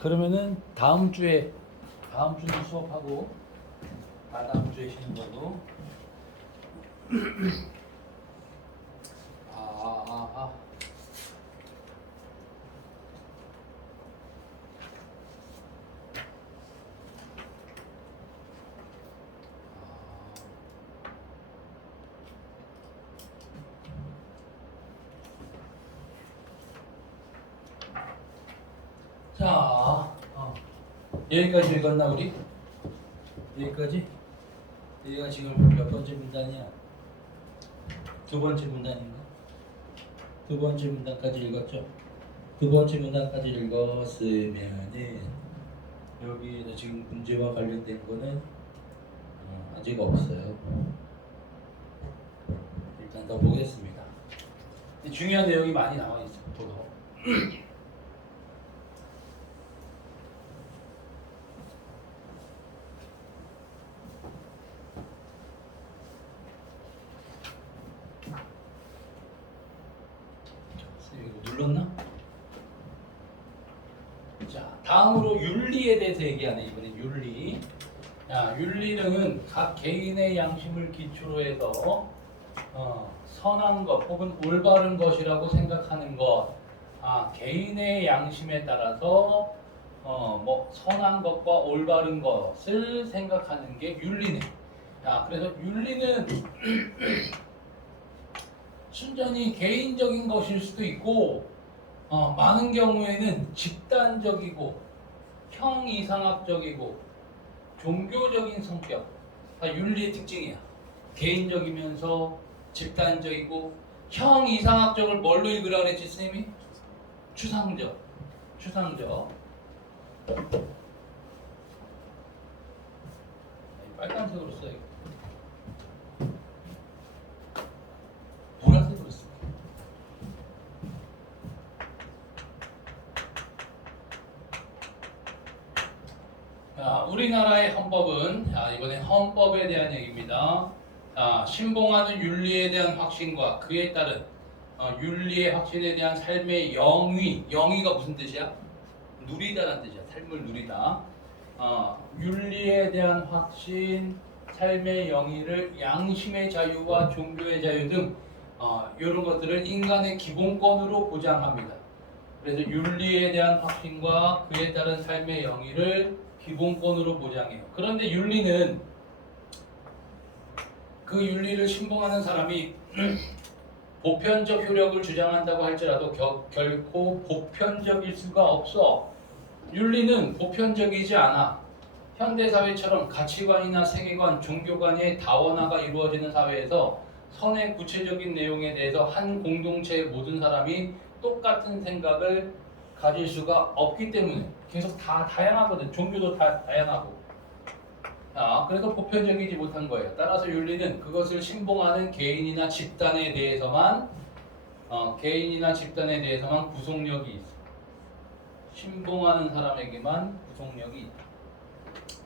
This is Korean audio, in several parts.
그러면은 다음 주는 수업하고 다다음 주에 쉬는 거고. 아, 아, 아. 자, 여기까지 읽었나 우리? 여기까지? 여기가 지금 몇 번째 문단이야? 두 번째 문단인가? 두 번째 문단까지 읽었죠? 두 번째 문단까지 읽었으면은 여기에서 지금 문제와 관련된 거는 아직 없어요. 일단 더 보겠습니다. 중요한 내용이 많이 나와 있어. 보도. 이거 눌렀나? 자, 다음으로 윤리에 대해서 얘기하네. 이번엔 윤리. 자, 윤리는 각 개인의 양심을 기초로 해서 선한 것 혹은 올바른 것이라고 생각하는 것. 개인의 양심에 따라서 뭐 선한 것과 올바른 것을 생각하는 게 윤리네. 그래서 윤리는 순전히 개인적인 것일 수도 있고 많은 경우에는 집단적이고 형이상학적이고 종교적인 성격. 다 윤리의 특징이야. 개인적이면서 집단적이고 형이상학적을 뭘로 읽으라 그랬지 선생님이? 추상적. 빨간색으로 써야겠다. 보라색으로 써. 우리나라의 헌법은 이번에 헌법에 대한 얘기입니다. 신봉하는 윤리에 대한 확신과 그에 따른 윤리의 확신에 대한 삶의 영위가 무슨 뜻이야? 누리다라는 뜻이야. 삶을 누리다. 윤리에 대한 확신, 삶의 영위를 양심의 자유와 종교의 자유 등 이런 것들을 인간의 기본권으로 보장합니다. 그래서 윤리에 대한 확신과 그에 따른 삶의 영위를 기본권으로 보장해요. 그런데 윤리는 그 윤리를 신봉하는 사람이 보편적 효력을 주장한다고 할지라도 결코 보편적일 수가 없어. 윤리는 보편적이지 않아. 현대사회처럼 가치관이나 세계관, 종교관의 다원화가 이루어지는 사회에서 선의 구체적인 내용에 대해서 한 공동체의 모든 사람이 똑같은 생각을 가질 수가 없기 때문에 계속 다 다양하거든. 종교도 다 다양하고. 그래서 보편적이지 못한 거예요. 따라서 윤리는 그것을 신봉하는 개인이나 집단에 대해서만 구속력이 있어. 신봉하는 사람에게만 구속력이 있다.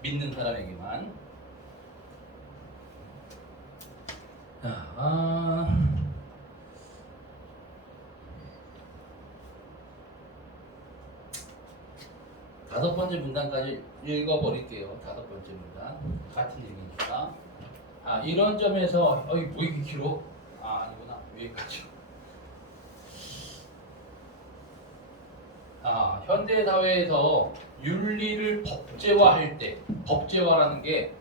믿는 사람에게만. 다섯 번째 문단까지 읽어버릴게요. 다섯 번째 문단. 같은 얘기니까. 이런 점에서, 뭐 이렇게 길어? 아니구나. 여기까지. 현대사회에서 윤리를 법제화할 때, 법제화라는 게,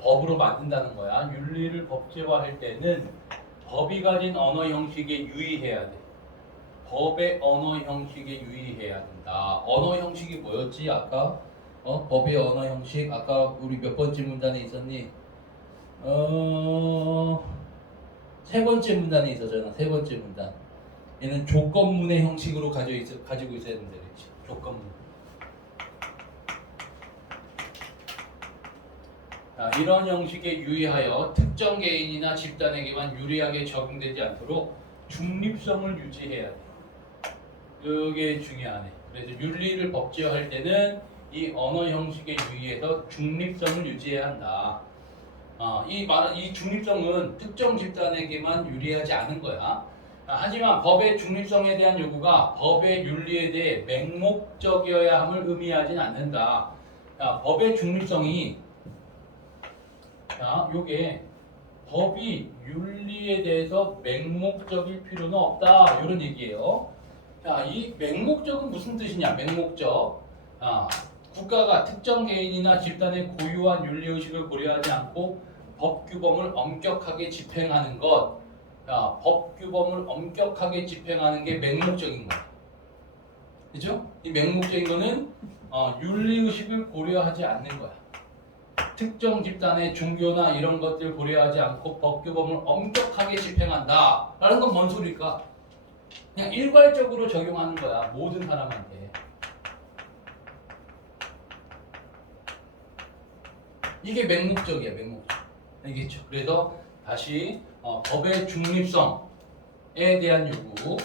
법으로 만든다는 거야. 윤리를 법제화할 때는 법이 가진 언어 형식에 유의해야 돼. 법의 언어 형식에 유의해야 된다. 언어 형식이 뭐였지? 아까 법의 언어 형식 아까 우리 몇 번째 문단에 있었니? 세 번째 문단에 있었잖아. 세 번째 문단. 얘는 조건문의 형식으로 가지고 있어야 된다 그랬지. 조건문. 이런 형식에 유의하여 특정 개인이나 집단에게만 유리하게 적용되지 않도록 중립성을 유지해야 돼. 그게 중요하네. 그래서 윤리를 법제화할 때는 이 언어 형식에 유의해서 중립성을 유지해야 한다. 이 중립성은 특정 집단에게만 유리하지 않은 거야. 하지만 법의 중립성에 대한 요구가 법의 윤리에 대해 맹목적이어야 함을 의미하진 않는다. 법의 중립성이 요게 법이 윤리에 대해서 맹목적일 필요는 없다. 이런 얘기예요. 이 맹목적은 무슨 뜻이냐? 맹목적. 국가가 특정 개인이나 집단의 고유한 윤리의식을 고려하지 않고 법규범을 엄격하게 집행하는 것. 법규범을 엄격하게 집행하는 게 맹목적인 거야. 그죠? 이 맹목적인 거는 윤리의식을 고려하지 않는 거야. 특정 집단의 종교나 이런 것들 고려하지 않고 법규범을 엄격하게 집행한다. 라는 건 뭔 소리일까? 그냥 일괄적으로 적용하는 거야. 모든 사람한테. 이게 맹목적이야. 맹목적. 알겠죠? 그래서 다시 법의 중립성에 대한 요구.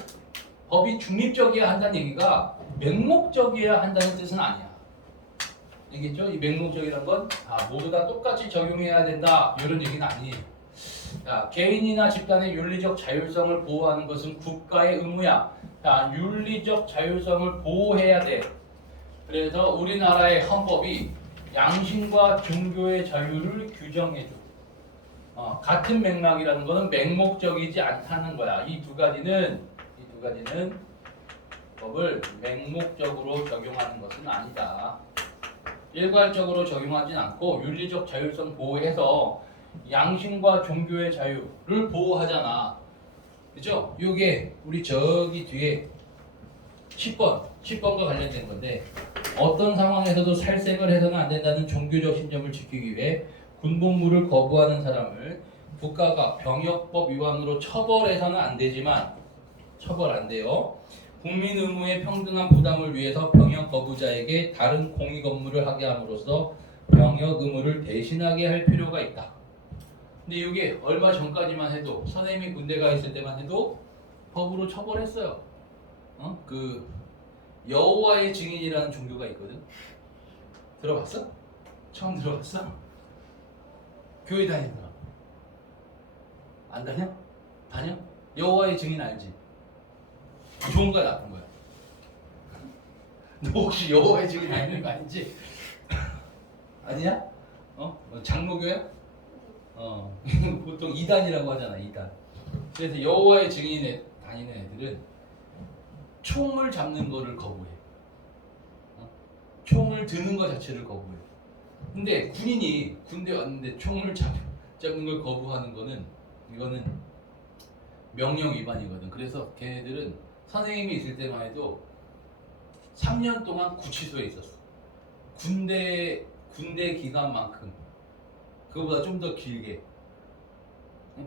법이 중립적이어야 한다는 얘기가 맹목적이어야 한다는 뜻은 아니야. 알겠죠? 이 맹목적이란 건 모두 다 똑같이 적용해야 된다. 이런 얘기는 아니에요. 개인이나 집단의 윤리적 자율성을 보호하는 것은 국가의 의무야. 윤리적 자율성을 보호해야 돼. 그래서 우리나라의 헌법이 양심과 종교의 자유를 규정해줘. 같은 맥락이라는 것은 맹목적이지 않다는 거야. 이 두 가지는 법을 맹목적으로 적용하는 것은 아니다. 일괄적으로 적용하진 않고 윤리적 자율성 보호해서 양심과 종교의 자유를 보호하잖아. 그죠? 이게 우리 저기 뒤에 10번과 관련된 건데, 어떤 상황에서도 살생을 해서는 안 된다는 종교적 신념을 지키기 위해 군복무를 거부하는 사람을 국가가 병역법 위반으로 처벌해서는 안 되지만, 처벌 안 돼요. 국민 의무의 평등한 부담을 위해서 병역 거부자에게 다른 공익 업무를 하게 함으로써 병역 의무를 대신하게 할 필요가 있다. 근데 이게 얼마 전까지만 해도, 선생님이 군대가 있을 때만 해도 법으로 처벌했어요. 그 여호와의 증인이라는 종교가 있거든. 들어봤어? 처음 들어봤어? 교회 다니더라. 안 다녀? 다녀? 여호와의 증인 알지? 좋은 거야, 나쁜 거야? 너 혹시 여호와의 증인 아닌 거 아니지? 아니야? 장로교야? 보통 2단이라고 하잖아, 2단. 그래서 여호와의 증인에 다니는 애들은 총을 잡는 거를 거부해. 총을 드는 거 자체를 거부해. 근데 군인이 군대 왔는데 총을 잡는 걸 거부하는 거는, 이거는 명령 위반이거든. 그래서 걔네들은 선생님이 있을 때만 해도 3년 동안 구치소에 있었어. 군대 기간만큼, 그거보다 좀 더 길게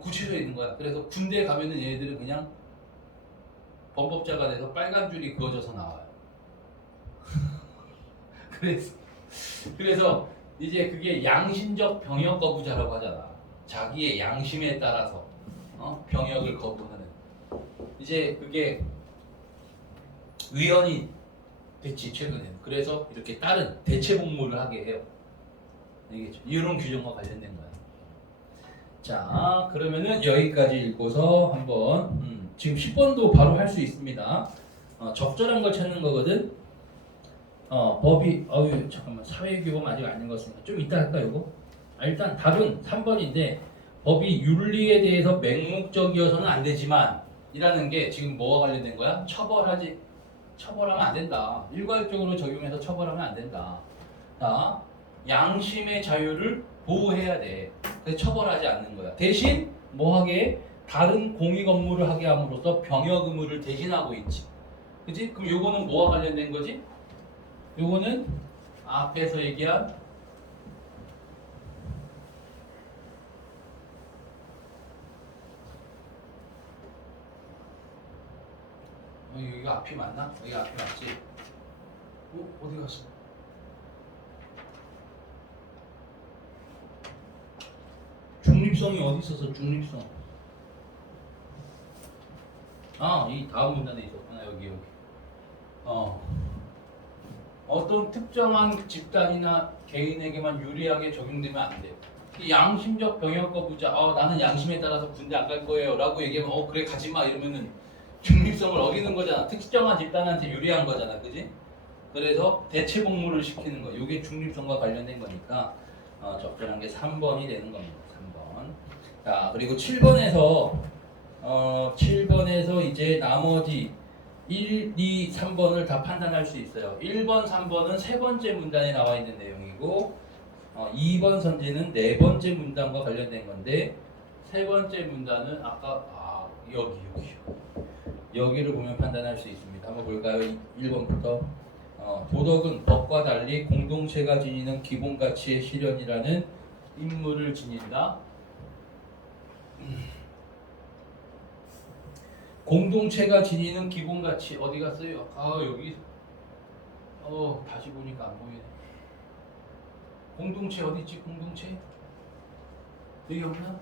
구치소에 있는 거야. 그래서 군대에 가면은 얘네들은 그냥 범법자가 돼서 빨간 줄이 그어져서 나와요. 그래서 이제 그게 양심적 병역 거부자라고 하잖아. 자기의 양심에 따라서 병역을 거부하는. 이제 그게 위헌이 됐지, 최근에는. 그래서 이렇게 다른 대체 복무를 하게 해요. 알겠죠? 이런 규정과 관련된 거야. 자, 그러면은 여기까지 읽고서 한번 지금 10번도 바로 할 수 있습니다. 적절한 걸 찾는 거거든. 법이 잠깐만, 사회규범 아직 안 읽었으니까 좀 이따 할까 이거? 일단 답은 3번인데, 법이 윤리에 대해서 맹목적이어서는 안 되지만 이라는 게 지금 뭐와 관련된 거야? 처벌하면 안 된다. 일괄적으로 적용해서 처벌하면 안 된다. 자, 양심의 자유를 보호해야 돼. 그래서 처벌하지 않는 거야. 대신 뭐 하게? 다른 공익 업무를 하게 함으로써 병역 의무를 대신하고 있지. 그치? 그럼 요거는 뭐와 관련된 거지? 요거는 앞에서 얘기한 여기가 앞이 맞나? 여기 앞이 맞지? 어디 갔어? 중립성이 어디 있어서 중립성? 이 다음 문단에 있었구나. 여기. 어떤 특정한 집단이나 개인에게만 유리하게 적용되면 안 돼. 이 양심적 병역 거부자, 나는 양심에 따라서 군대 안 갈 거예요 라고 얘기하면 그래 가지마 이러면은 중립성을 어기는 거잖아. 특정한 집단한테 유리한 거잖아, 그지? 그래서 대체 복무를 시키는 거. 이게 중립성과 관련된 거니까 적절한 게 3번이 되는 겁니다. 3번. 자, 그리고 7번에서 이제 나머지 1, 2, 3번을 다 판단할 수 있어요. 1번, 3번은 세 번째 문단에 나와 있는 내용이고 2번 선지는 네 번째 문단과 관련된 건데 세 번째 문단은 아까 여기를 보면 판단할 수 있습니다. 한번 볼까요? 1번부터 도덕은 법과 달리 공동체가 지니는 기본 가치의 실현이라는 임무를 지닌다. 공동체가 지니는 기본 가치 어디 갔어요? 여기 다시 보니까 안 보이네. 공동체 어디 있지? 공동체 여기 없나?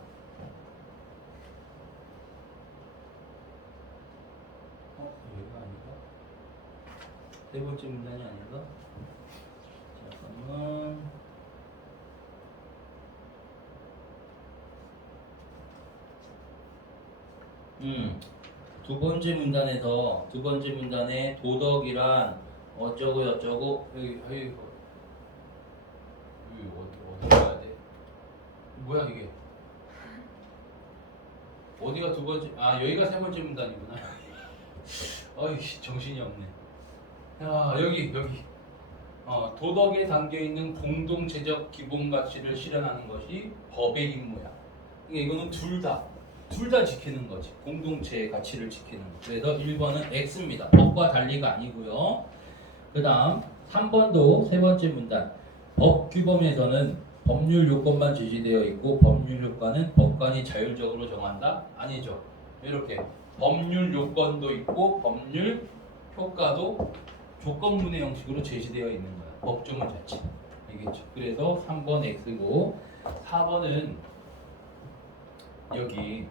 여기가 아닌가? 네 번째 문단이 아닌가? 잠깐만. 두 번째 문단에 도덕이란 어쩌고 저쩌고 여기 어디 가야 돼? 뭐야 이게? 어디가 두 번째? 여기가 세 번째 문단이구나. 정신이 없네. 여기 도덕에 담겨 있는 공동체적 기본 가치를 실현하는 것이 법의 임무야. 이거는 둘 다 지키는 거지. 공동체의 가치를 지키는 거. 그래서 1번은 X입니다. 법과 달리가 아니고요. 그 다음 3번도 세 번째 문단. 법 규범에서는 법률 요건만 제시되어 있고 법률 효과는 법관이 자율적으로 정한다? 아니죠. 이렇게 법률 요건도 있고 법률 효과도 조건문의 형식으로 제시되어 있는 거야. 법조문 자체. 알겠죠? 그래서 3번 X고 4번은 여기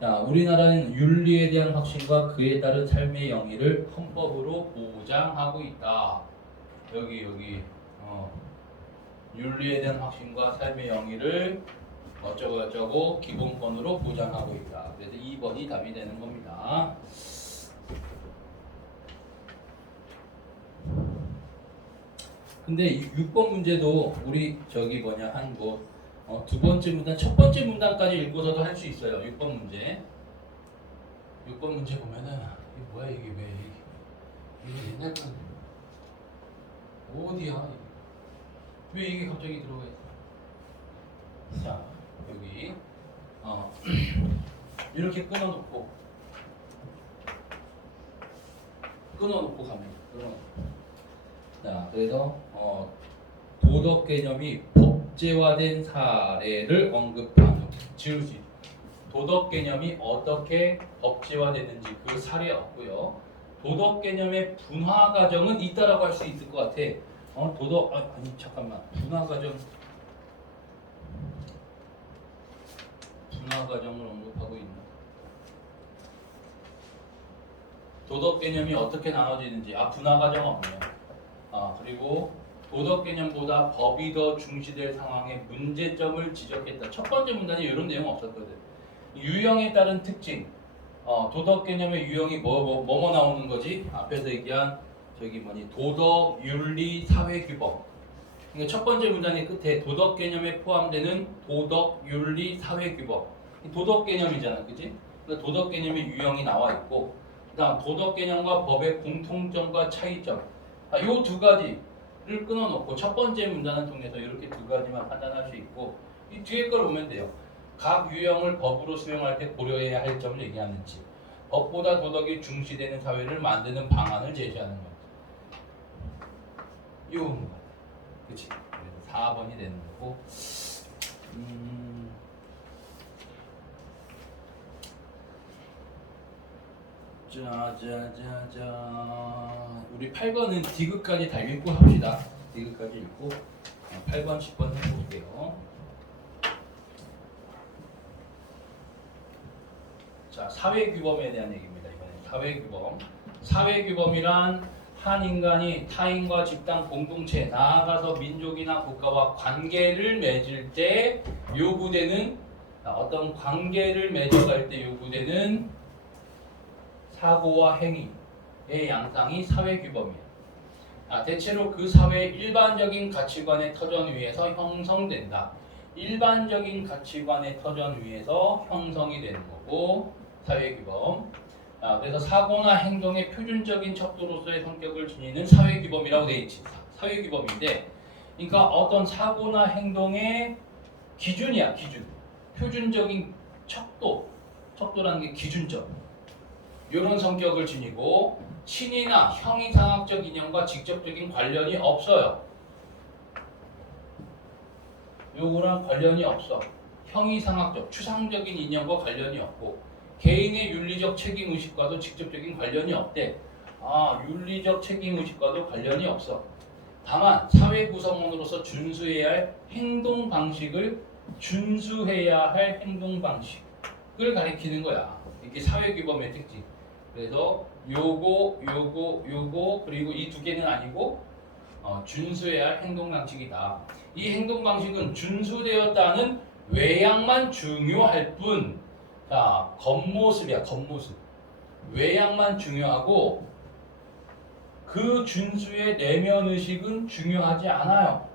우리나라는 윤리에 대한 확신과 그에 따른 삶의 영위를 헌법으로 보장하고 있다. 여기 윤리에 대한 확신과 삶의 영위를 어쩌고 기본권으로 보장하고 있다. 그래서 2번이 답이 되는 겁니다. 근데 6번 문제도 우리 두 번째 문단, 첫 번째 문단까지 읽고서도 할 수 있어요. 6번 문제. 6번 문제 보면은 이게 뭐야 이게 왜 이게 옛날 건 어디야? 왜 이게 갑자기 들어가 있어? 자 여기 이렇게 끊어놓고 갑니다. 자 그래서 도덕 개념이 법제화된 사례를 지을 수 있다. 도덕 개념이 어떻게 법제화됐는지 그 사례 없고요. 도덕 개념의 분화 과정은 있다라고 할 수 있을 것 같아. 분화 과정을 언급하고 있나? 도덕 개념이 어떻게 나눠지는지 분화 과정 없네요. 그리고 도덕 개념보다 법이 더 중시될 상황의 문제점을 지적했다. 첫 번째 문단에 이런 내용 없었거든. 유형에 따른 특징. 도덕 개념의 유형이 뭐 나오는 거지? 앞에서 얘기한 도덕, 윤리, 사회 규범. 그러니까 첫 번째 문단의 끝에 도덕 개념에 포함되는 도덕, 윤리, 사회 규범. 도덕 개념이잖아, 그지? 그러니까 도덕 개념의 유형이 나와 있고, 그다음 도덕 개념과 법의 공통점과 차이점. 요 두 가지를 끊어놓고 첫 번째 문단을 통해서 이렇게 두 가지만 판단할 수 있고, 이 뒤에 걸 보면 돼요. 각 유형을 법으로 수용할 때 고려해야 할 점을 얘기하는지, 법보다 도덕이 중시되는 사회를 만드는 방안을 제시하는 거지. 요 그치? 그래서 4번이 되는 거고. 우리 8번은 디귿까지 다 읽고 합시다. 디귿까지 읽고 8번, 10번 해볼게요. 자, 사회규범에 대한 얘기입니다. 이번에 사회규범. 사회규범이란 한 인간이 타인과 집단 공동체, 나아가서 민족이나 국가와 관계를 맺을 때 요구되는 어떤 관계를 맺어갈 때 요구되는 사고와 행위의 양상이 사회규범이에요. 대체로 그 사회의 일반적인 가치관의 터전 위에서 형성된다. 일반적인 가치관의 터전 위에서 형성이 되는 거고 사회규범. 그래서 사고나 행동의 표준적인 척도로서의 성격을 지니는 사회규범이라고 돼 있지. 사회규범인데, 그러니까 어떤 사고나 행동의 기준이야, 기준. 표준적인 척도라는 게 기준점. 이런 성격을 지니고 친이나 형이상학적 인연과 직접적인 관련이 없어요. 요거랑 관련이 없어. 형이상학적, 추상적인 인연과 관련이 없고 개인의 윤리적 책임의식과도 직접적인 관련이 없대. 윤리적 책임의식과도 관련이 없어. 다만 사회 구성원으로서 준수해야 할 행동 방식을 가리키는 거야. 이게 사회규범의 특징. 그래서 요거 그리고 이 두 개는 아니고 준수해야 할 행동 방식이다. 이 행동 방식은 준수되었다는 외양만 중요할 뿐. 자, 겉모습이야, 겉모습. 외양만 중요하고 그 준수의 내면 의식은 중요하지 않아요.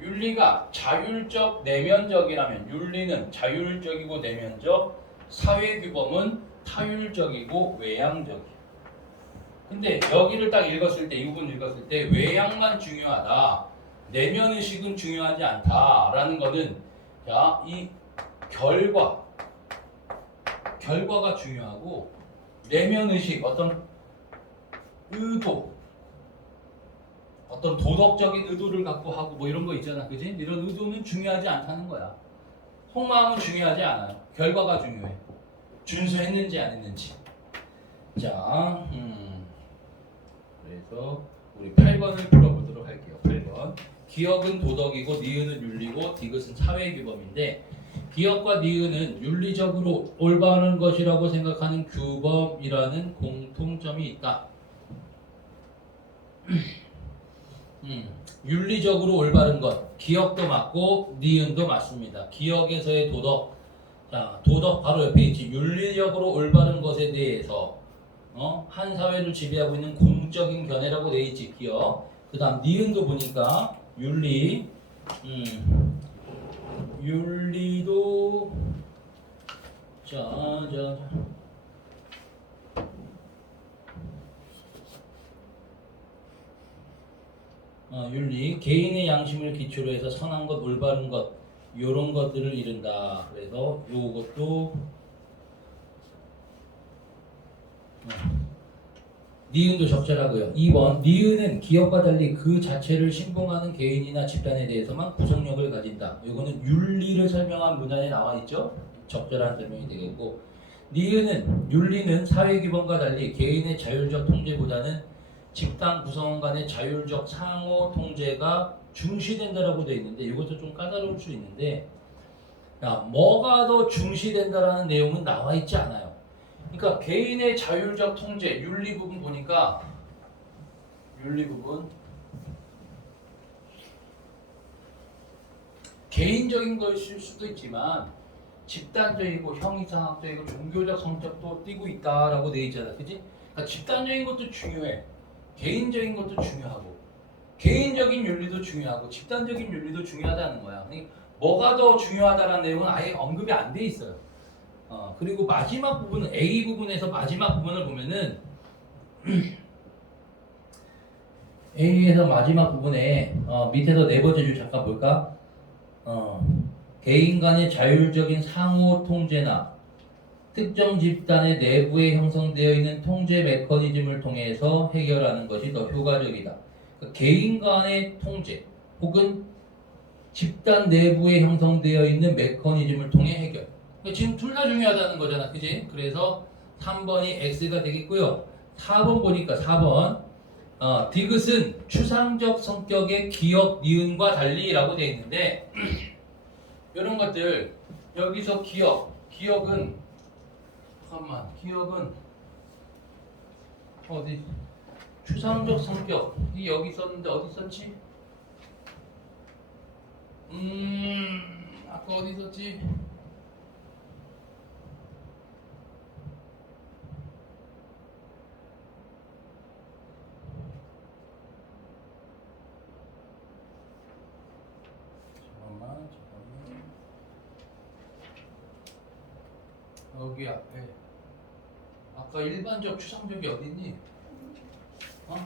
윤리가 자율적 내면적이라면 윤리는 자율적이고 내면적, 사회규범은 타율적이고 외양적이에요. 근데 여기를 딱 읽었을 때, 이 부분 읽었을 때 외양만 중요하다, 내면 의식은 중요하지 않다라는 거는 자, 이 결과가 중요하고 내면 의식, 어떤 의도, 어떤 도덕적인 의도를 갖고 하고 뭐 이런 거 있잖아, 그지? 이런 의도는 중요하지 않다는 거야. 속마음은 중요하지 않아요. 결과가 중요해. 준수했는지 안 했는지. 자, 그래서 우리 8번을 풀어보도록 할게요. 8번. 기억은 도덕이고 니은은 윤리고 디귿은 사회규범인데, 기억과 니은은 윤리적으로 올바른 것이라고 생각하는 규범이라는 공통점이 있다. 윤리적으로 올바른 것, 기억도 맞고 니은도 맞습니다. 기억에서의 도덕, 자, 도덕 바로 옆에 있지. 윤리적으로 올바른 것에 대해서 한 사회를 지배하고 있는 공적인 견해라고 돼 있지. 기억. 그다음 니은도 보니까 윤리도 윤리, 개인의 양심을 기초로 해서 선한 것, 올바른 것, 요런 것들을 이른다. 그래서 요것도 니은도 적절하고요. 2번, 니은은 기업과 달리 그 자체를 신봉하는 개인이나 집단에 대해서만 구속력을 가진다. 이거는 윤리를 설명한 문안에 나와 있죠. 적절한 설명이 되겠고, 니은은 윤리는 사회규범과 달리 개인의 자율적 통제보다는 집단 구성원 간의 자율적 상호 통제가 중시된다라고 되어 있는데, 이것도 좀 까다로울 수 있는데, 뭐가 더 중시된다라는 내용은 나와 있지 않아요. 그러니까 개인의 자율적 통제, 윤리 부분 보니까 윤리 부분 개인적인 것일 수도 있지만 집단적이고 형이상학적이고 종교적 성격도 띠고 있다라고 돼 있잖아, 그렇지? 그러니까 집단적인 것도 중요해, 개인적인 것도 중요하고, 개인적인 윤리도 중요하고 집단적인 윤리도 중요하다는 거야. 그러니까 뭐가 더 중요하다라는 내용은 아예 언급이 안 돼 있어요. 그리고 마지막 부분은 A 부분에서 마지막 부분을 보면은 A에서 마지막 부분에 밑에서 네 번째 줄 잠깐 볼까? 개인 간의 자율적인 상호 통제나 특정 집단의 내부에 형성되어 있는 통제 메커니즘을 통해서 해결하는 것이 더 효과적이다. 그러니까 개인 간의 통제 혹은 집단 내부에 형성되어 있는 메커니즘을 통해 해결. 지금 둘 다 중요하다는 거잖아, 그지? 그래서 3번이 X가 되겠고요. 4번 보니까 4번 디귿은 추상적 성격의 기억, 니은과 달리라고 되어 있는데 이런 것들 여기서 기억은 어디 추상적 성격 이 여기 있었는데 어디 있었지? 아까 어디 있었지? 여기 앞에 아까 일반적 추상적이 어딨니? 어?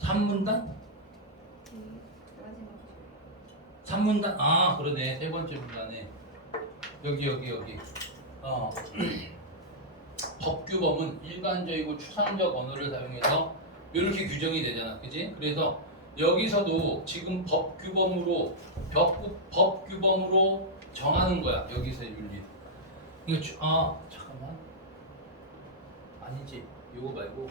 3문단? 3문단? 아 그러네 세 번째 문단에 여기 법규범은 일반적이고 추상적 언어를 사용해서 이렇게 규정이 되잖아 그지? 그래서 여기서도 지금 법규범으로 법규범으로 정하는 거야 여기서의 윤리 이거 잠깐만 아니지 이거 말고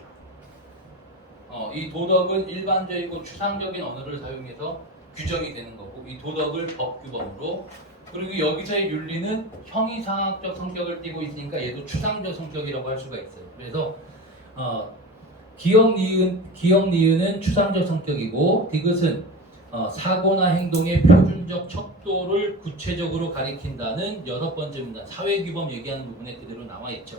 이 도덕은 일반적이고 추상적인 언어를 사용해서 규정이 되는 거고 이 도덕을 법규범으로 그리고 여기서의 윤리는 형이상학적 성격을 띠고 있으니까 얘도 추상적 성격이라고 할 수가 있어요. 그래서 기억 니은은 추상적 성격이고 디귿은 사고나 행동의 표준적 척도를 구체적으로 가리킨다는 여섯 번째 문단 사회규범 얘기하는 부분에 그대로 나와 있죠.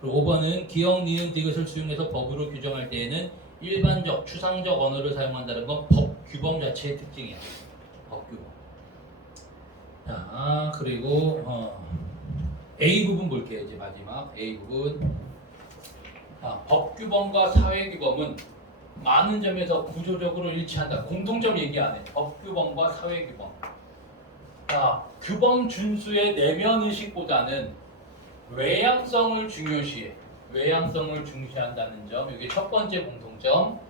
그리고 5번은 기억 니은 디귿을 수용해서 법으로 규정할 때에는 일반적 추상적 언어를 사용한다는 건 법규범 자체의 특징이야. 법규범. 자 그리고 A 부분 볼게요. 이제 마지막 A 부분. 법규범과 사회규범은 많은 점에서 구조적으로 일치한다. 공통점 얘기 안 해. 법규범과 사회규범. 규범 준수의 내면 의식보다는 외향성을 중요시해. 외향성을 중시한다는 점. 이게 첫 번째 공통점.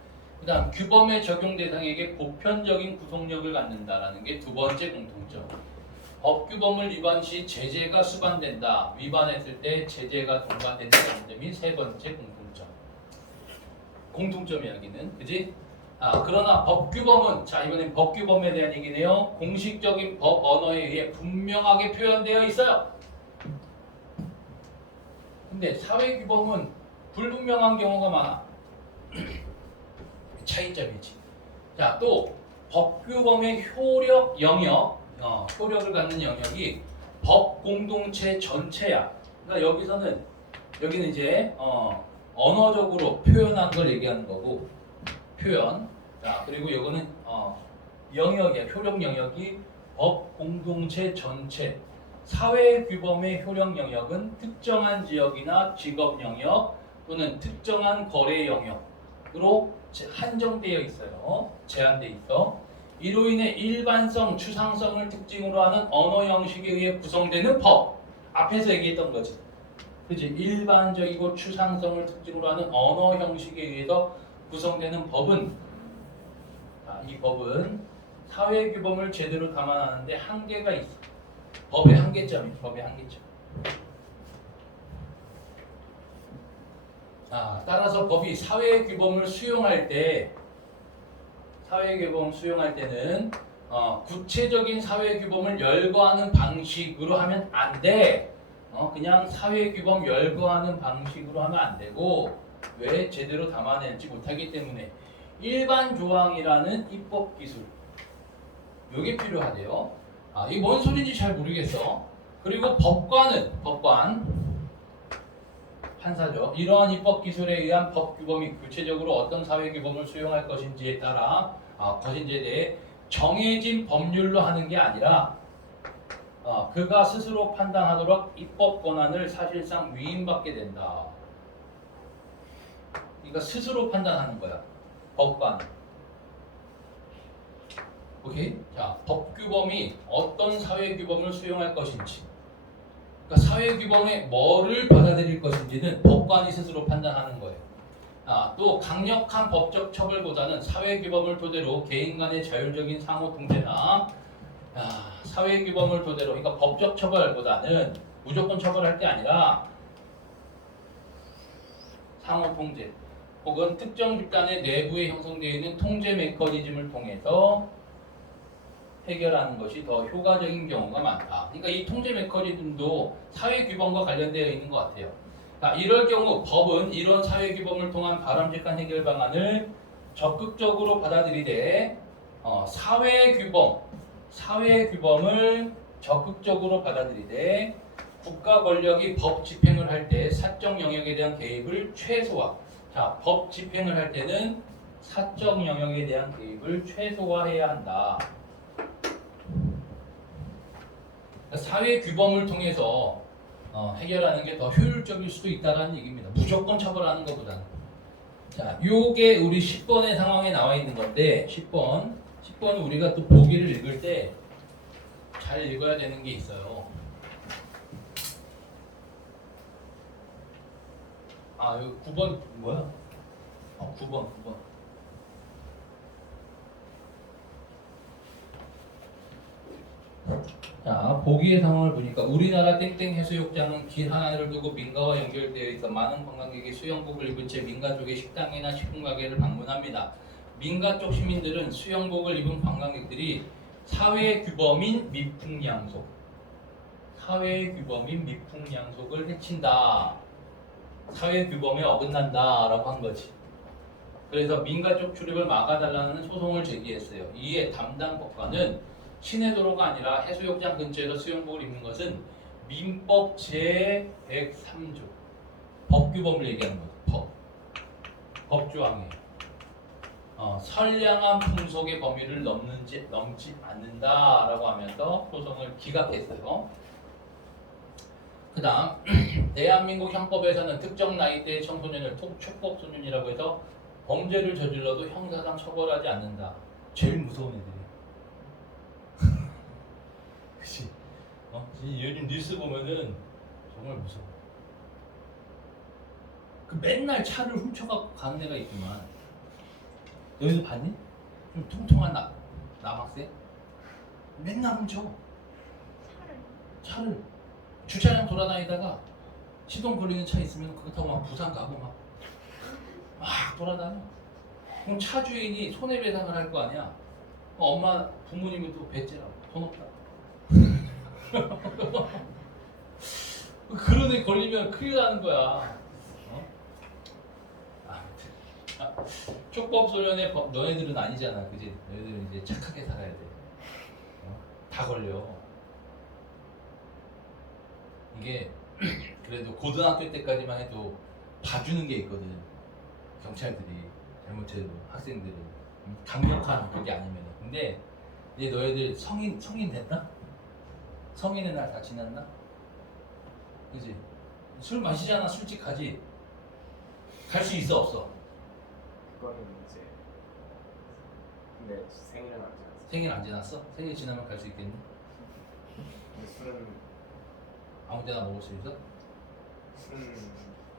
그 다음 규범의 적용 대상에게 보편적인 구속력을 갖는다라는 게 두 번째 공통점. 법규범을 위반 시 제재가 수반된다. 위반했을 때 제재가 동반된다는 점이 세 번째 공통점. 공통점 이야기는 그지? 그러나 법규범은 자 이번엔 법규범에 대한 얘기네요. 공식적인 법 언어에 의해 분명하게 표현되어 있어요. 근데 사회규범은 불분명한 경우가 많아. 차이점이지. 자, 또 법규범의 효력 영역, 효력을 갖는 영역이 법 공동체 전체야. 그러니까 여기는 이제 언어적으로 표현한 걸 얘기하는 거고 표현. 자, 그리고 이거는 영역이야. 효력 영역이 법 공동체 전체. 사회규범의 효력 영역은 특정한 지역이나 직업 영역 또는 특정한 거래 영역으로 한정되어 있어요. 제한돼 있어. 이로 인해 일반성, 추상성을 특징으로 하는 언어 형식에 의해 구성되는 법. 앞에서 얘기했던 거지. 그치? 일반적이고 추상성을 특징으로 하는 언어 형식에 의해서 구성되는 법은 이 법은 사회규범을 제대로 감안하는데 한계가 있어. 법의 한계점이 법의 한계점. 따라서 법이 사회규범을 수용할 때는 구체적인 사회규범을 열거하는 방식으로 하면 안 돼. 그냥 사회규범 열거하는 방식으로 하면 안 되고 왜 제대로 담아내지 못하기 때문에 일반 조항이라는 입법 기술 이게 필요하대요. 이게 뭔 소리인지 잘 모르겠어. 그리고 법관 판사죠. 이러한 입법 기술에 의한 법 규범이 구체적으로 어떤 사회 규범을 수용할 것인지에 따라 것인지에 대해 정해진 법률로 하는 게 아니라 그가 스스로 판단하도록 입법 권한을 사실상 위임받게 된다. 그러니까 스스로 판단하는 거야. 법관. 오케이? 자, 법규범이 어떤 사회규범을 수용할 것인지 그러니까 사회규범에 뭐를 받아들일 것인지는 법관이 스스로 판단하는 거예요. 또 강력한 법적 처벌보다는 사회규범을 토대로 개인 간의 자율적인 상호통제나 사회규범을 토대로 그러니까 법적 처벌보다는 무조건 처벌할 게 아니라 상호통제 혹은 특정 집단의 내부에 형성되어 있는 통제 메커니즘을 통해서 해결하는 것이 더 효과적인 경우가 많다. 그러니까 이 통제 메커니즘도 사회규범과 관련되어 있는 것 같아요. 이럴 경우 법은 이런 사회규범을 통한 바람직한 해결 방안을 적극적으로 받아들이되 사회규범을 적극적으로 받아들이되 국가 권력이 법 집행을 할 때 사적 영역에 대한 개입을 최소화. 자, 법 집행을 할 때는 사적 영역에 대한 개입을 최소화해야 한다. 사회 규범을 통해서 해결하는 게 더 효율적일 수도 있다는 얘기입니다. 무조건 처벌하는 것보다는. 자, 요게 우리 10번의 상황에 나와 있는 건데 10번은 우리가 또 보기를 읽을 때 잘 읽어야 되는 게 있어요. 아, 여기 9번 뭐야? 9번. 자, 보기의 상황을 보니까 우리나라 땡땡 해수욕장은 길 하나를 두고 민가와 연결되어 있어 많은 관광객이 수영복을 입은 채 민가 쪽의 식당이나 식품가게를 방문합니다. 민가 쪽 시민들은 수영복을 입은 관광객들이 사회 규범인 미풍양속, 을 해친다. 사회 규범에 어긋난다라고 한 거지. 그래서 민가 쪽 출입을 막아달라는 소송을 제기했어요. 이에 담당 법관은 시내도로가 아니라 해수욕장 근처에서 수영복을 입는 것은 민법 제103조 법규범을 얘기하는 거죠. 법조항에 선량한 풍속의 범위를 넘지 않는다라고 하면서 소송을 기각했어요. 그 다음 대한민국 형법에서는 특정 나이대의 청소년을 촉법 소년이라고 해서 범죄를 저질러도 형사상 처벌하지 않는다. 제일 무서운 애들이. 그치? 요즘 뉴스 보면은 정말 무서워. 그 맨날 차를 훔쳐갖고 가는 애가 있구만. 너희도 봤니? 좀 통통한 남학생? 맨날 훔쳐. 차를 주차장 돌아다니다가 시동 걸리는 차 있으면 그거 타고 막 부산 가고 막 돌아다녀. 그럼 차 주인이 손해배상을 할 거 아니야. 엄마 부모님은 또 배째라고 돈 없다. 그런 애 걸리면 큰일 나는 거야. 촉법 소년의 법 너희들은 아니잖아, 그지? 너희들은 이제 착하게 살아야 돼. 다 걸려. 이게 그래도 고등학교 때까지만 해도 봐주는 게 있거든. 경찰들이 잘못해도 학생들은 강력한 그게 아니면. 근데 이제 너희들 성인 됐나? 성인의 날 다 지났나? 그지? 술 마시잖아. 술집 가지. 갈 수 있어 없어? 그거는 이제 근데 생일은 안 지났어. 생일 안 지났어? 생일 지나면 갈 수 있겠니? 근데 술은 아무 데나 먹을 수 있어?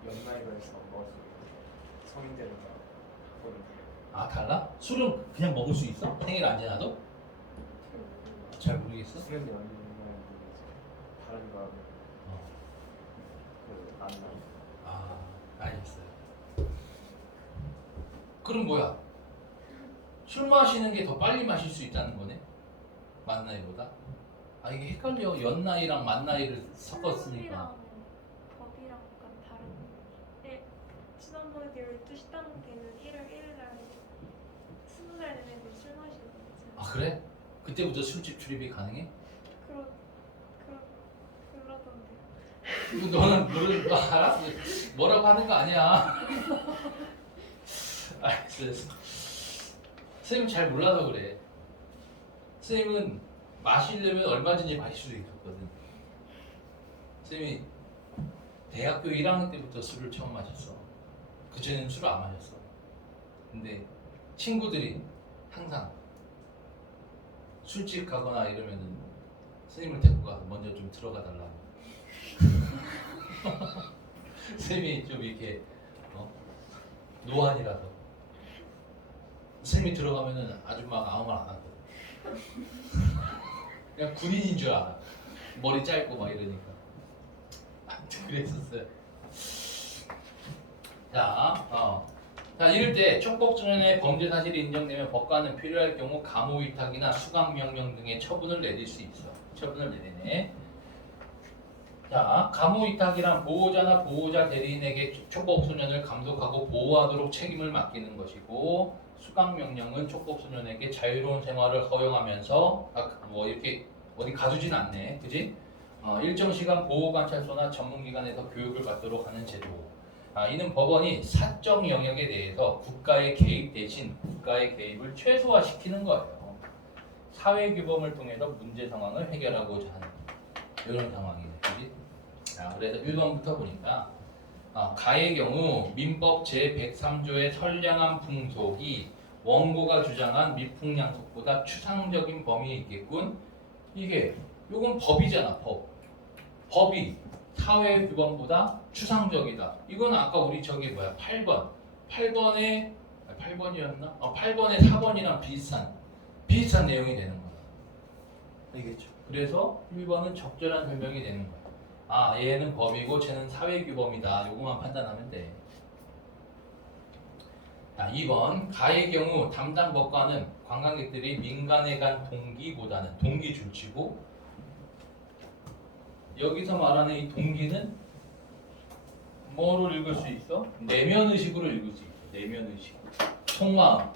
연나이로 해서 먹을 수 있고 성인 되는 거 그거는 달라. 달라? 술은 그냥 먹을 수 있어? 생일 안 지나도? 잘 모르겠어? 술은 연나이로 다른 거 하면 안 나. 알겠어요. 그럼 뭐야? 술 마시는 게 더 빨리 마실 수 있다는 거네? 만 나이보다? 이게 헷갈려. 연 나이랑 만 나이를 섞었으니까. 법이랑 약간 다른. 지난번에 12시 딱 되는 1월 1일날 20살 된 애들 술 마시는 거 있잖아. 그래? 그때부터 술집 출입이 가능해? 그러던데. 너는 알았어. 뭐라고 하는 거 아니야. 알았어. 선생님 잘 몰라서 그래. 선생님은 마시려면 얼마든지 마실 수 있었거든. 선생님이 대학교 1학년 때부터 술을 처음 마셨어. 그전에는 술을 안 마셨어. 근데 친구들이 항상 술집 가거나 이러면은 선생님을 데리고 가서 먼저 좀 들어가 달라고. 선생님이 좀 이렇게 노안이라서 선생님이 들어가면은 아줌마가 아무 말 안 하거든. 그냥 군인인 줄 알아. 머리 짧고 막 이러니까. 그랬었어요. 자, 이럴 때 촉법소년의 범죄 사실이 인정되면 법관은 필요할 경우 감호위탁이나 수강명령 등의 처분을 내릴 수 있어. 처분을 내리네. 자, 감호위탁이란 보호자나 보호자 대리인에게 촉법소년을 감독하고 보호하도록 책임을 맡기는 것이고, 수강명령은 촉법소년에게 자유로운 생활을 허용하면서 이렇게 어디 가두진 않네, 그지? 일정 시간 보호관찰소나 전문기관에서 교육을 받도록 하는 제도. 이는 법원이 사적 영역에 대해서 국가의 개입 대신 국가의 개입을 최소화시키는 거예요. 사회 규범을 통해서 문제 상황을 해결하고자 하는. 이런 상황이네. 그지? 자, 그래서 1번부터 보니까 가의 경우 민법 제103조의 선량한 풍속이 원고가 주장한 미풍양속보다 추상적인 범위에 있겠군. 이게 요건 법이잖아. 법이 사회 규범보다 추상적이다. 이건 아까 우리 저기 뭐야 8번에 8번이었나? 8번에 4번이랑 비슷한 내용이 되는 거야. 알겠죠? 그래서 1번은 적절한 설명이 되는 거야. 얘는 법이고 쟤는 사회규범이다. 요거만 판단하면 돼. 자, 2번 가의 경우 담당 법관은 관광객들이 민간에 간 동기보다는 동기 줄치고 여기서 말하는 이 동기는 뭐로 읽을 수 있어? 내면의식으로 읽을 수 있어. 내면의식. 속마음.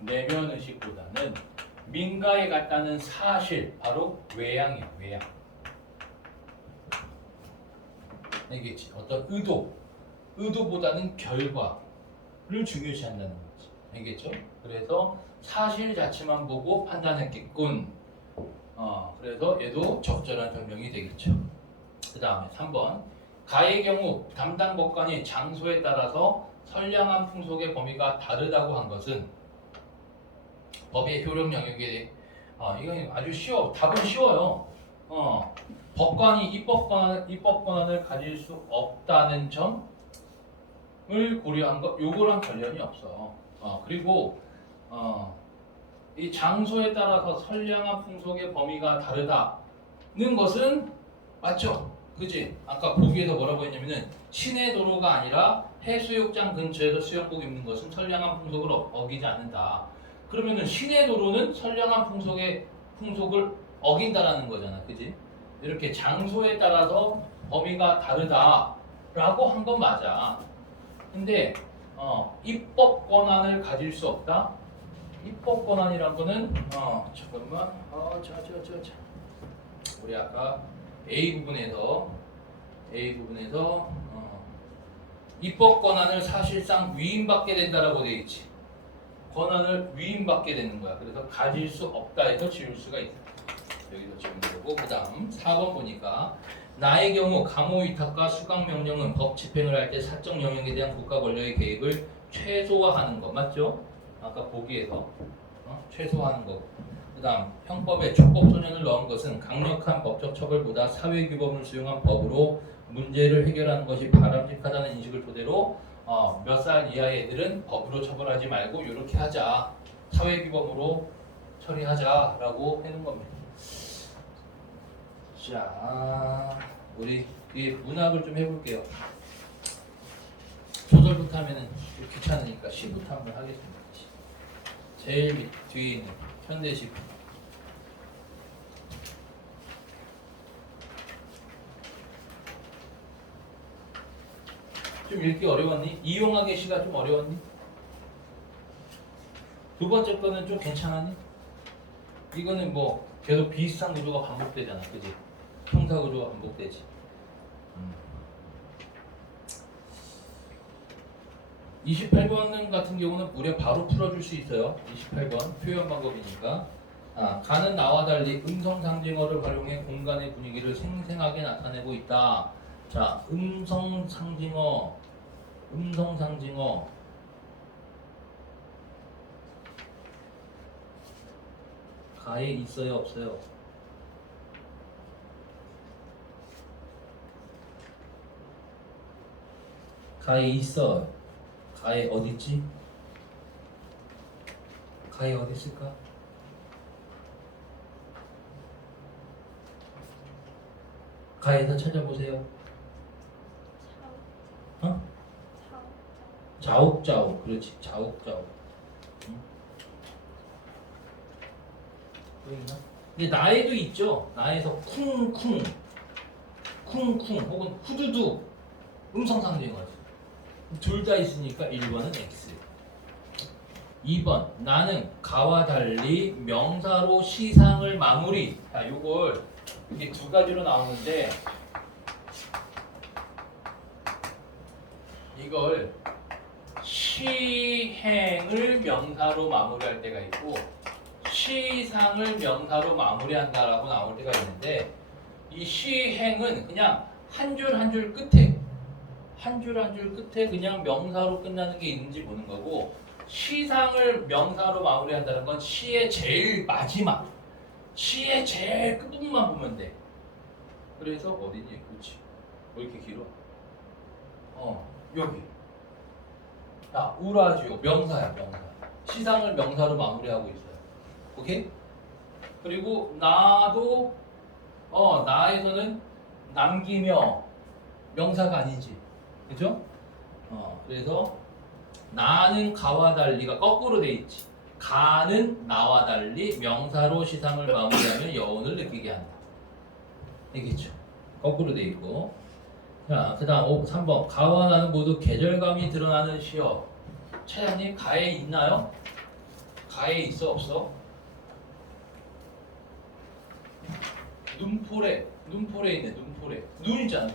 내면의식보다는 민가에 갔다는 사실, 바로 외양이야. 외양. 알겠지? 어떤 의도보다는 결과를 중요시한다는 거지. 알겠죠? 그래서 사실 자체만 보고 판단했겠군. 그래서 얘도 적절한 설명이 되겠죠. 그 다음에 3번 가의 경우 담당 법관이 장소에 따라서 선량한 풍속의 범위가 다르다고 한 것은 법의 효력 영역에 이건 아주 쉬워. 답은 쉬워요. 법관이 입법 권한을 가질 수 없다는 점을 고려한 것, 요거랑 관련이 없어. 그리고 이 장소에 따라서 선량한 풍속의 범위가 다르다는 것은 맞죠? 그지? 아까 보기에서 뭐라고 했냐면은 시내 도로가 아니라 해수욕장 근처에서 수영복 입는 것은 선량한 풍속을 어기지 않는다. 그러면은 시내 도로는 선량한 풍속을 어긴다라는 거잖아. 그지? 이렇게 장소에 따라서 범위가 다르다라고 한 건 맞아. 근데 입법 권한을 가질 수 없다. 입법 권한이란 거는 잠깐만. 우리 아까 A 부분에서 입법 권한을 사실상 위임받게 된다라고 돼 있지. 권한을 위임받게 되는 거야. 그래서 가질 수 없다 해서 지울 수가 있어. 여기서 지우면 되고, 그 다음 4번 보니까 나의 경우 감호 위탁과 수강 명령은 법 집행을 할 때 사적 영역에 대한 국가 권력의 개입을 최소화하는 거 맞죠? 아까 보기에서 최소화하는 거. 그 다음 형법에 촉법소년을 넣은 것은 강력한 법적 처벌보다 사회규범을 수용한 법으로 문제를 해결하는 것이 바람직하다는 인식을 토대로 몇 살 이하의 애들은 법으로 처벌하지 말고 이렇게 하자. 사회규범으로 처리하자라고 하는 겁니다. 자, 우리 이 문학을 좀 해볼게요. 소설부터 하면은 귀찮으니까 시부터 한번 하겠습니다. 제일 뒤에 있는 현대식. 좀 읽기 어려웠니? 이용하기 시가 좀 어려웠니? 두 번째 거는 좀 괜찮았니? 이거는 뭐 계속 비슷한 구조가 반복되잖아, 그지? 형사 구조가 반복되지. 28번 같은 경우는 무려 바로 풀어줄 수 있어요. 28번 표현 방법이니까. 가는 나와 달리 음성 상징어를 활용해 공간의 분위기를 생생하게 나타내고 있다. 자, 음성 상징어 가에 있어요, 없어요? 가에 있어. 가에 어디 있지? 가에 어디 있을까? 가에서 찾아보세요. 자욱자욱. 그렇지. 자욱자욱. 보이나? 근데 나에도 있죠. 나에서 쿵쿵 혹은 후두두 음성 상징어지. 둘 다 있으니까 1번은 X. 2번 나는 가와 달리 명사로 시상을 마무리. 자, 요걸 이게 두 가지로 나오는데 이걸 시행을 명사로 마무리할 때가 있고 시상을 명사로 마무리한다라고 나올 때가 있는데 이 시행은 그냥 한 줄 한 줄 끝에 그냥 명사로 끝나는 게 있는지 보는 거고 시상을 명사로 마무리한다는 건 시의 제일 마지막 시의 제일 끝부분만 보면 돼. 그래서 어디니? 그렇지. 왜 이렇게 길어? 여기. 야, 우라지오 명사야 명사. 시상을 명사로 마무리하고 있어요. 오케이? 그리고 나도 나에서는 남기며 명사가 아니지. 그죠? 그래서 나는 가와 달리가 거꾸로 돼 있지. 가는 나와 달리 명사로 시상을 마무리하면 여운을 느끼게 한다. 알겠죠? 거꾸로 돼 있고. 자, 그다음 3번. 가와 나는 모두 계절감이 드러나는 시어. 차장님 가에 있나요? 가에 있어 없어? 눈포래 있네. 눈포래. 눈 있잖아.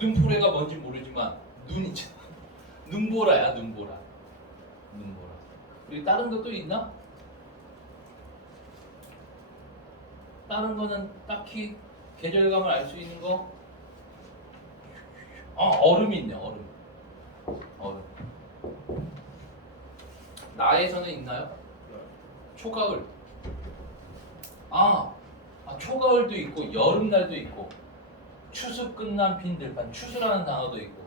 눈포래가 뭔지 모르지만 눈 있잖아. 눈보라야 눈보라. 그리고 다른 것도 있나? 다른 거는 딱히 계절감을 알 수 있는 거? 얼음이 있네. 얼음. 나에서는 있나요? 초가을. 초가을도 있고 여름날도 있고 추수 끝난 빈들판 추수라는 단어도 있고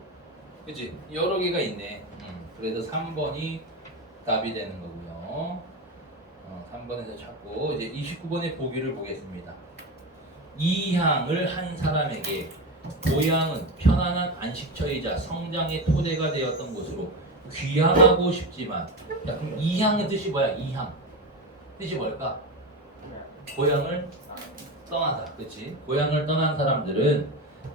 그치? 여러 개가 있네. 그래서 3번이 답이 되는 거고요. 3번에서 찾고 이제 29번의 보기를 보겠습니다. 이향을 한 사람에게 고향은 편안한 안식처이자 성장의 토대가 되었던 곳으로 귀향하고 싶지만 야, 그럼 이향의 뜻이 뭐야? 이향 뜻이 뭘까? 고향을 떠나다. 그치? 고향을 떠난 사람들은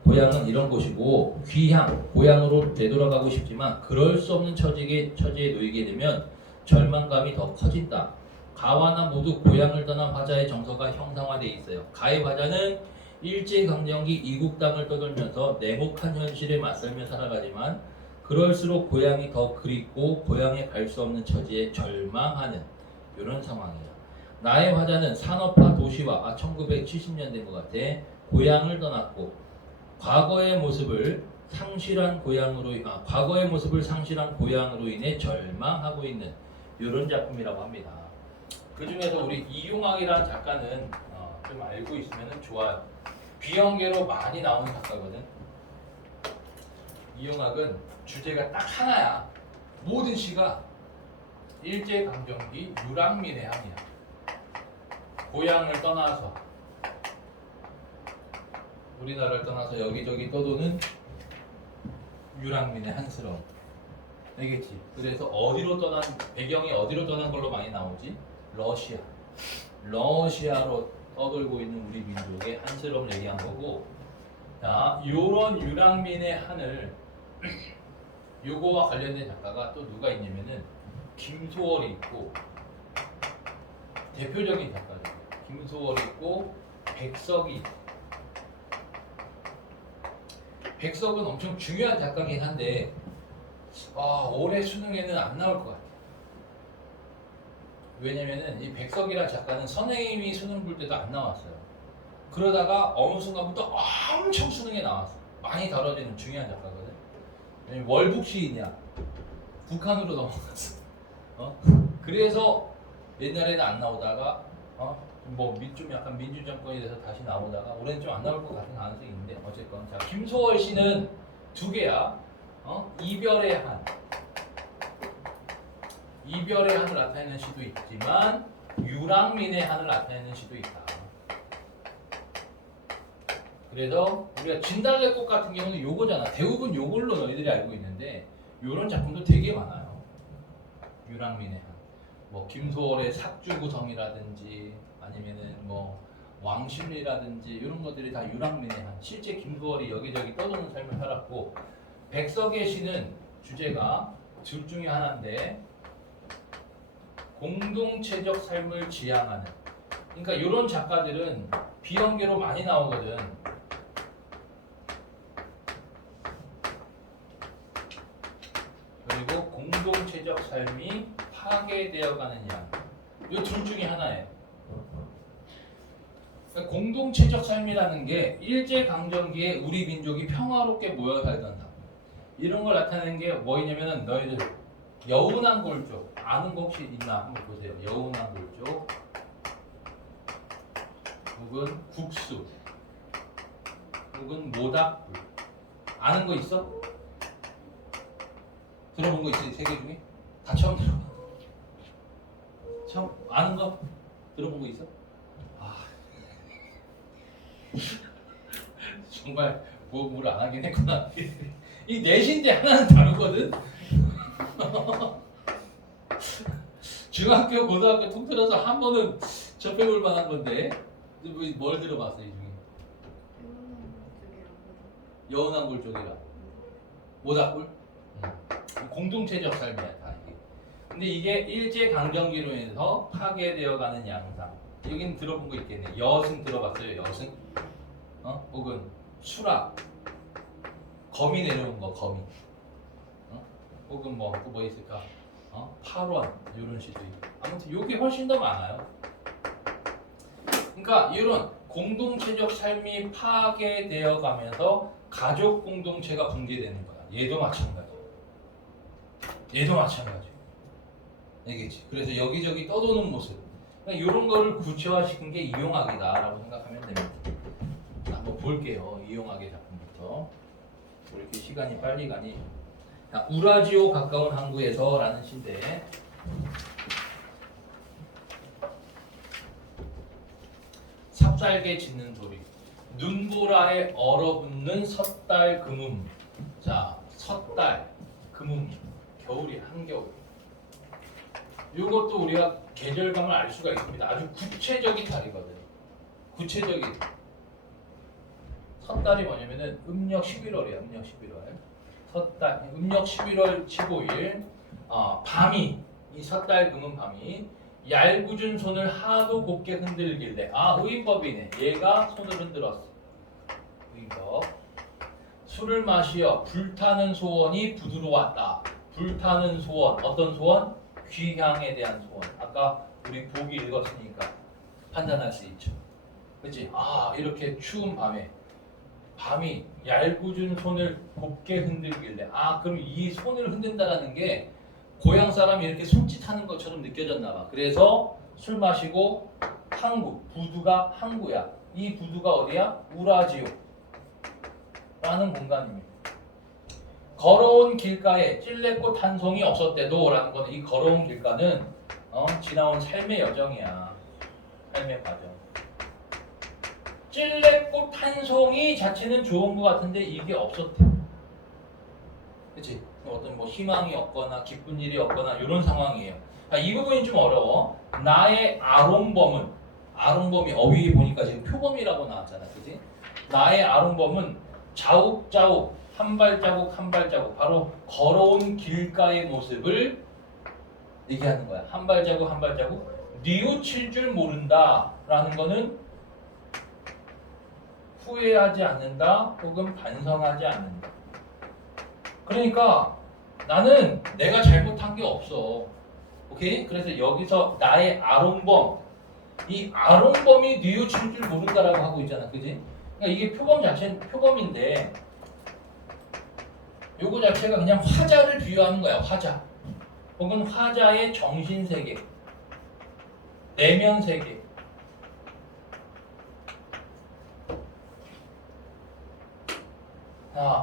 고향은 이런 곳이고 귀향, 고향으로 되돌아가고 싶지만 그럴 수 없는 처지에 놓이게 되면 절망감이 더 커진다. 가와나 모두 고향을 떠난 화자의 정서가 형상화되어 있어요. 가의 화자는 일제강점기 이국 땅을 떠돌면서 냉혹한 현실에 맞설며 살아가지만 그럴수록 고향이 더 그립고 고향에 갈 수 없는 처지에 절망하는 이런 상황이에요. 나의 화자는 산업화 도시화 1970년대인 것 같아. 고향을 떠났고 과거의 모습을 상실한 고향으로 인해 절망하고 있는 이런 작품이라고 합니다. 그 중에서 우리 이용학이라는 작가는 좀 알고 있으면 좋아요. 비연계로 많이 나오는 작가거든. 이용학은 주제가 딱 하나야. 모든 시가 일제강점기 유랑민의 항이야. 고향을 떠나서 우리나라를 떠나서 여기저기 떠도는 유랑민의 한스러움. 알겠지? 그래서 배경이 어디로 떠난 걸로 많이 나오지? 러시아로 떠돌고 있는 우리 민족의 한스러움을 얘기한 거고, 자, 요런 유랑민의 한을 요거와 관련된 작가가 또 누가 있냐면은 김소월이 있고, 대표적인 작가죠. 김소월이 있고 백석이 있고. 백석은 엄청 중요한 작가긴 한데 올해 수능에는 안 나올 것 같아요. 왜냐면은 이 백석이라는 작가는 선생님이 수능 볼 때도 안 나왔어요. 그러다가 어느 순간부터 엄청 수능에 나왔어. 많이 다뤄지는 중요한 작가거든. 왜냐면 월북 시인이야. 북한으로 넘어갔어. 그래서 옛날에는 안 나오다가 좀 약간 민주 정권이 돼서 다시 나오다가 올해는 좀 안 나올 것 같은 가능성이 있는데 어쨌건 자 김소월 씨는 두 개야. 이별의 한. 이별의 한을 나타내는 시도 있지만 유랑민의 한을 나타내는 시도 있다. 그래서 우리가 진달래꽃 같은 경우는 요거잖아. 대부분 요걸로 너희들이 알고 있는데 요런 작품도 되게 많아요. 유랑민의 한. 뭐 김소월의 삭주구성이라든지 아니면은 뭐 왕실리라든지 이런 것들이 다 유랑민의 한. 실제 김소월이 여기저기 떠도는 삶을 살았고 백석의 시는 주제가 둘 중에 하나인데 공동체적 삶을 지향하는. 그러니까 이런 작가들은 비연계로 많이 나오거든. 그리고 공동체적 삶이 파괴되어가는 양. 이 둘 중에 하나예요. 그러니까 공동체적 삶이라는 게 일제강점기에 우리 민족이 평화롭게 모여 살던 삶. 이런 걸 나타내는 게 뭐냐면은 너희들 여운왕골 쪽 아는 거 혹시 있나 한번 보세요. 여운왕골 쪽 혹은 국수 혹은 모닥불 아는 거 있어? 들어본 거 있어요? 세 개 중에? 다 처음 들어봐. 처음 아는 거 들어본 거 있어? 아 정말 공부를 안 하긴 했구나. 이 넷인데 하나는 다르거든. 중학교, 고등학교 통틀어서 한 번은 접해볼 만한 건데 뭘 들어봤어 이 중에? 여운왕골 쪽이라 모닥불? 공동체적 삶이야 다 이게. 근데 이게 일제강점기로 인해서 파괴되어가는 양상. 여기는 들어본 거 있겠네. 여승 들어봤어요? 여승? 혹은 수락 거미 내려온 거 거미. 혹은 뭐 있을까? 파원 이런 시도 있고. 아무튼 요게 훨씬 더 많아요. 그러니까 이런 공동체적 삶이 파괴되어 가면서 가족 공동체가 붕괴되는 거야. 얘도 마찬가지. 얘도 마찬가지. 알겠지? 그래서 여기저기 떠도는 모습. 그러니까 이런 거를 구체화시킨 게 이용학이다라고 생각하면 됩니다. 한번 볼게요. 이용학의 작품부터. 왜 이렇게 시간이 빨리 가니? 자, 우라지오 가까운 항구에서라는 시인데 삽살개 짖는 소리 눈보라에 얼어붙는 섣달 금음. 자, 섣달 금음 겨울이 한겨울. 이것도 우리가 계절감을 알 수가 있습니다. 아주 구체적인 달이거든요. 구체적인 섣달이 뭐냐면은 음력 11월이야. 음력 11월. 섣달 음력 11월 15일 밤이 이 섣달 금은 밤이 얄궂은 손을 하도 곱게 흔들길래 의인법이네. 얘가 손을 흔들었어. 의인법. 술을 마시어 불타는 소원이 부드러웠다. 불타는 소원 어떤 소원? 귀향에 대한 소원. 아까 우리 보기 읽었으니까 판단할 수 있죠. 그렇지? 이렇게 추운 밤이 얄궂은 손을 곱게 흔들길래 그럼 이 손을 흔든다라는 게 고향 사람이 이렇게 손짓하는 것처럼 느껴졌나 봐. 그래서 술 마시고 항구, 부두가 항구야. 이 부두가 어디야? 우라지오 라는 공간입니다. 걸어온 길가에 찔레꽃 한 송이 없었대도 라는 거는 이 걸어온 길가는 지나온 삶의 여정이야. 삶의 과정. 찔레꽃 한 송이 자체는 좋은 것 같은데 이게 없었대. 그치? 어떤 희망이 없거나 기쁜 일이 없거나 이런 상황이에요. 이 부분이 좀 어려워. 나의 아롱범이 어휘에 보니까 지금 표범이라고 나왔잖아. 그치? 나의 아롱범은 자욱자욱 한 발자국 한 발자국 바로 걸어온 길가의 모습을 얘기하는 거야. 한 발자국 한 발자국 뉘우칠 줄 모른다 라는 거는 후회하지 않는다 혹은 반성하지 않는다. 그러니까 나는 내가 잘못한 게 없어. 오케이? 그래서 여기서 나의 아롱범 이 아롱범이 뉘우칠 줄 모른다라고 하고 있잖아. 그지? 그러니까 이게 표범 자체는 표범인데 요거 자체가 그냥 화자를 비유하는 거야. 화자 혹은 화자의 정신세계 내면세계.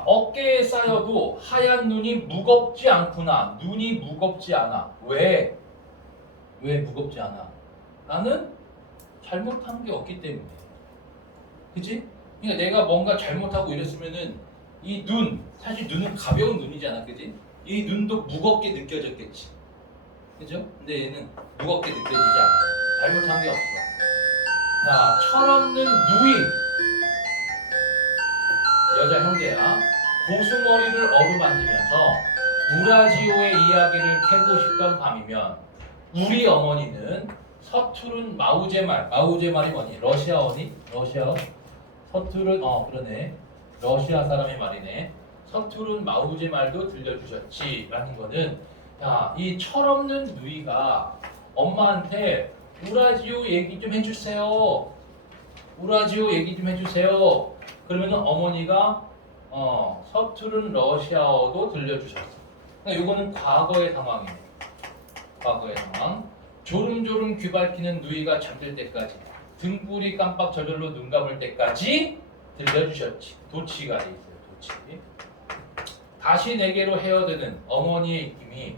어깨에 쌓여도 하얀 눈이 무겁지 않구나. 눈이 무겁지 않아. 왜 무겁지 않아? 나는 잘못한 게 없기 때문에. 그치? 그러니까 내가 뭔가 잘못하고 이랬으면은 이 눈, 사실 눈은 가벼운 눈이잖아. 그치? 이 눈도 무겁게 느껴졌겠지. 그죠? 근데 얘는 무겁게 느껴지지 않아. 잘못한 게 없어. 자, 철없는 누이. 여자 형제야. 고수머리를 어루만지면서 우라지오의 이야기를 캐고 싶던 밤이면 우리 어머니는 서투른 마우제말이 뭐니? 러시아어니? 러시아어? 서투른 그러네. 러시아 사람의 말이네. 서투른 마우제말도 들려주셨지 라는 거는 이 철없는 누이가 엄마한테 우라지오 얘기 좀 해주세요. 우라지오 얘기 좀 해주세요. 그러면 어머니가 서투른 러시아어도 들려주셨어. 그러니까 이거는 과거의 상황이에요. 과거의 상황. 조름조름 귀 밝히는 누이가 잠들 때까지, 등불이 깜빡 저절로 눈 감을 때까지 들려주셨지. 도치가 돼 있어요. 도치. 다시 내게로 헤어드는 어머니의 입김이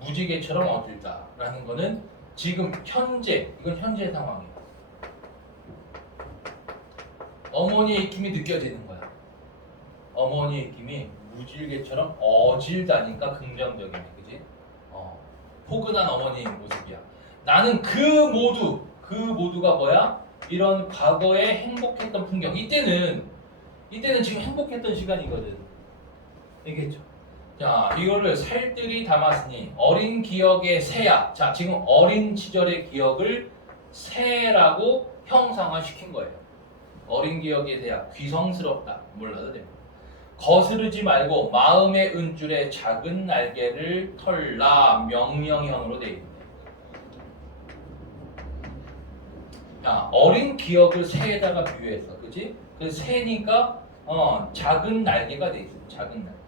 무지개처럼 어딜다라는 거는 지금 현재, 이건 현재 상황이에요. 어머니의 입김이 느껴지는 거야. 어머니의 입김이 무지개처럼 어질다니까 긍정적이네, 그지? 포근한 어머니의 모습이야. 나는 그 모두가 뭐야? 이런 과거에 행복했던 풍경. 이때는 지금 행복했던 시간이거든. 알겠죠? 자, 이거를 살뜰히 담았으니 어린 기억의 새야. 자, 지금 어린 시절의 기억을 새라고 형상화시킨 거예요. 어린 기억의 새야. 귀성스럽다. 몰라도 됩니다. 거스르지 말고 마음의 은줄에 작은 날개를 털라. 명령형으로 돼 있네. 자, 어린 기억을 새에다가 비유했어. 그치? 그 새니까 작은 날개가 돼 있어. 작은 날개.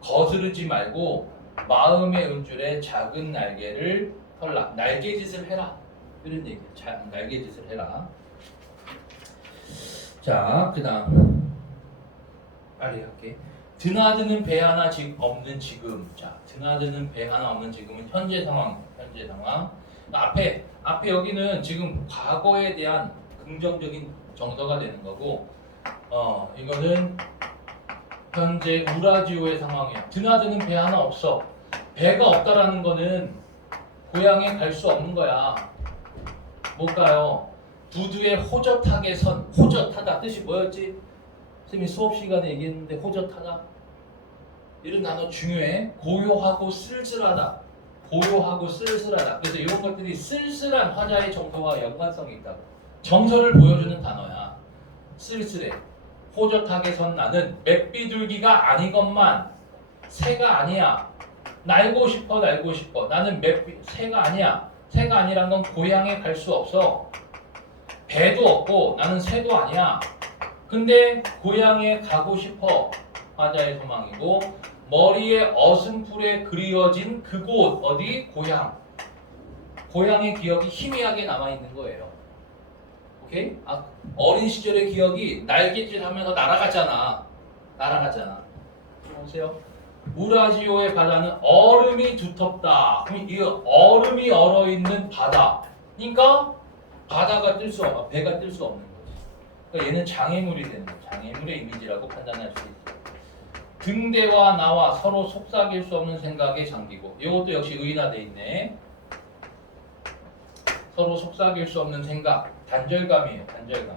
거스르지 말고 마음의 은줄에 작은 날개를 털라. 날개짓을 해라. 이런 얘기야. 날개짓을 해라. 자, 그 다음 빨리 할게. 드나드는 배 하나 없는 지금. 자, 드나드는 배 하나 없는 지금은 현재 상황. 현재 상황. 앞에 여기는 지금 과거에 대한 긍정적인 정서가 되는 거고, 이거는 현재 우라지오의 상황이야. 드나드는 배 하나 없어. 배가 없다라는 거는 고향에 갈 수 없는 거야. 못 가요. 두두의 호젓하게 선. 호젓하다 뜻이 뭐였지? 선생님이 수업 시간에 얘기했는데 호젓하다. 이런 단어 중요해. 고요하고 쓸쓸하다. 고요하고 쓸쓸하다. 그래서 이런 것들이 쓸쓸한 화자의 정서와 연관성이 있다고. 정서를 보여주는 단어야. 쓸쓸해. 호젓하게 선 나는 맷비둘기가 아니건만 새가 아니야. 날고 싶어. 나는 새가 아니야. 새가 아니란 건 고향에 갈 수 없어. 배도 없고 나는 새도 아니야. 근데 고향에 가고 싶어. 화자의 소망이고, 머리에 어슴풀에 그리워진 그곳 어디? 고향. 고향의 기억이 희미하게 남아있는 거예요. 오케이? 어린 시절의 기억이 날갯짓 하면서 날아가잖아. 보세요. 우라지오의 바다는 얼음이 두텁다. 그럼 이 얼음이 얼어있는 바다. 그러니까 바다가 뜰 수 없어. 배가 뜰 수 없는 거지. 그러니까 얘는 장애물이 되는 거야. 장애물의 이미지라고 판단할 수 있어. 등대와 나와 서로 속삭일 수 없는 생각에 잠기고, 이것도 역시 의인화돼 있네. 서로 속삭일 수 없는 생각, 단절감이에요. 단절감.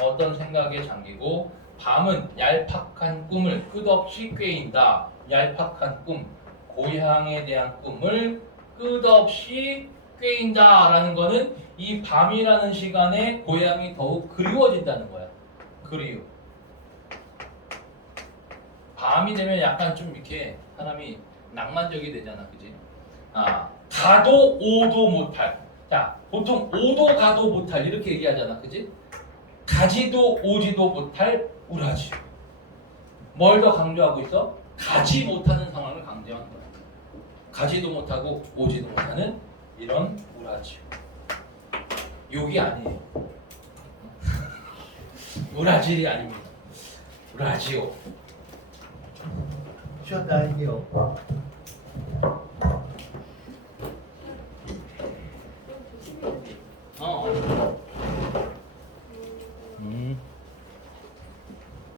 어떤 생각에 잠기고, 밤은 얄팍한 꿈을 끝없이 꾀인다. 얄팍한 꿈, 고향에 대한 꿈을 끝없이 꾀인다라는 거는 이 밤이라는 시간에 고향이 더욱 그리워진다는 거야. 그리움. 밤이 되면 약간 좀 이렇게 사람이 낭만적이 되잖아, 그지? 가도 오도 못할. 자, 보통 오도 가도 못할 이렇게 얘기하잖아, 그지? 가지도 오지도 못할 우라지오. 뭘 더 강조하고 있어? 가지 못하는 상황을 강조하는 거야. 가지도 못하고 오지도 못하는 이런 우라지오. 욕이 아니에요. 우라질이 아닙니다. 우라지오. 쉬었다 할게요.